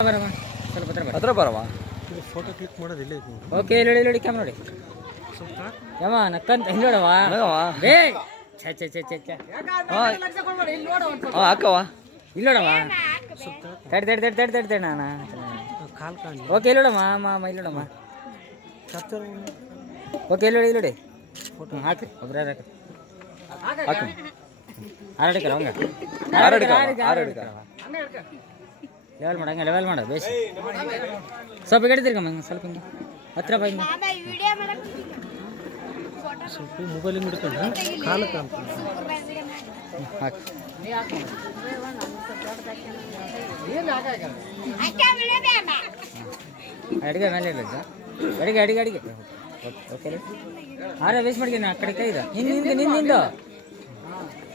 ಬರಮ್ಮ ಸ್ವಲ್ಪ ಹತ್ರ ಬರ ಹತ್ರ ಬರವ? ಇದು ಫೋಟೋ ಕ್ಲಿಕ್ ಮಾಡೋದು ಇಲ್ಲೇ ಓಕೆ ಇಲ್ಲಿ ನೋಡಿ ನೋಡಿ ಕ್ಯಾಮ್ರಾ ನೋಡಿ. ಯಮ್ಮ ನಕ್ಕಂತ ಇಲ್ಲಿ ನೋಡವ ಬೇ ಛೆ ಛೆ ಛೆ ಛೆ ಛೆ. ಹಾಂ ಅಕ್ಕವ ಇಲ್ಲಿ ನೋಡವ ತಡ್ ತಡ್ ತಡ್ ತಡ್ ತಡಿ ತಡಿ ನಾನು ಓಕೆ ಇಲ್ಲಿ ನೋಡಮ್ಮ ಮಾಮ ಇಲ್ಲಿ ನೋಡಮ್ಮ ಓಕೆ ಇಲ್ಲಿ ನೋಡಿ ಇಲ್ಲಿ ನೋಡಿ. ಹಾಕಿ ಒಬ್ರು ಹಾಕಿ ಹಾಕು ಆರಡಿಕರ ಹಂಗ? ಆರಡಿಕ, ಆರಡಿಕ. ಲೆವೆಲ್ ಮಾಡ ಹಂಗೆ ಲೆವೆಲ್ ಮಾಡ ಬೇಸ್. ಸ್ವಲ್ಪ ತಿರ್ಗಮ್ಮ ಹಿಂಗೆ ಸ್ವಲ್ಪ ಹಿಂಗೆ. ಹತ್ತಿರ ಬಾ ಹಿಂಗೆ. ಸ್ವಲ್ಪ ಮೊಬೈಲ್ ಹಿಡ್ಕೊಂಡ್ರೆ ಕಾಲು ಅಂತ ಹಾಕಿ. ಅಡಿಗೆ ಮೇಲೆ ಇರಲಿಲ್ಲ ಅಡಿಗೆ ಅಡಿಗೆ ಅಡಿಗೆ. ಓಕೆ ಓಕೆ ಆರ ವೇಸ್ಟ್ ಮಾಡ್ತೀನಿ ಆ ಕಡೆ ಕೈ ಹಿಂದೆ ನಿಂದು ಹಿಂದೆ ನಿಂದು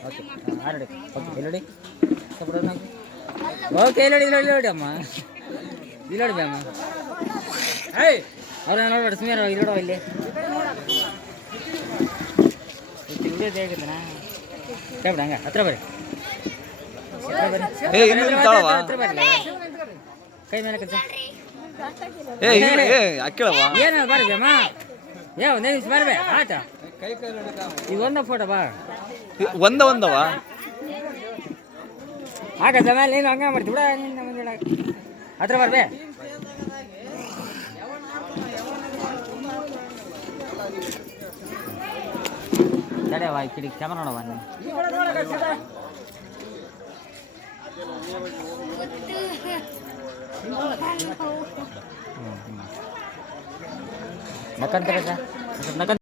ಓಕೆ ಆರಡಿ ಓಕೆ ಎಲ್ಲಡಿ. ಸ್ವಲ್ಪ ಓಕೆ ಇಲ್ಲಿ ನೋಡಿ ಇಲ್ಲಿ ನೋಡಿ ಅಮ್ಮ ಇಲ್ಲಿ ನೋಡಿ ಅಮ್ಮ ಏಯ್ ಅವ್ರ ನೋಡ್ಬೇಡ ಸುಮ್ಮನೆ ಇಲ್ಲಿ ನೋಡುವ ಇಲ್ಲಿ ವಿಡಿಯೋ ಹೇಗಿದ್ದಾನ ಕೇಳ್ಬಿಡ ಹಂಗ ಹತ್ರ ಬರ್ರಿ ಹತ್ರ ಬರ್ರಿ ಏ ಇಲ್ಲಿ ನಿಂತಾಳವ ಹತ್ರ ಬರ್ರಿ ಕೈ ಮೇಲೆ ಕೆಲಸ ಏ ಇಲ್ಲಿ ಏ ಅಕ್ಕಿಳವ ಏನು ಬರ್ರಿ ಅಮ್ಮ ಏ ಒಂದೇ ನಿಮಿಷ ಬರ್ಬೇ ಆಟ ಈಗ ಒಂದ ಫೋಟೋ ಬಾ ಒಂದ ಒಂದವ ಆಗತ್ತ ಮೇಲೆ ನೀನು ಹಂಗ ಮಾಡ್ತಿ. ಬಿಡ, ನೀನು ಮುಂದೆ ಹತ್ರ ಬರ್ಬೇ ತಡೆ ಕಿಡಿ ಕ್ಯಾಮರಾ ನೋಡವ ನಕ್ಕಂತ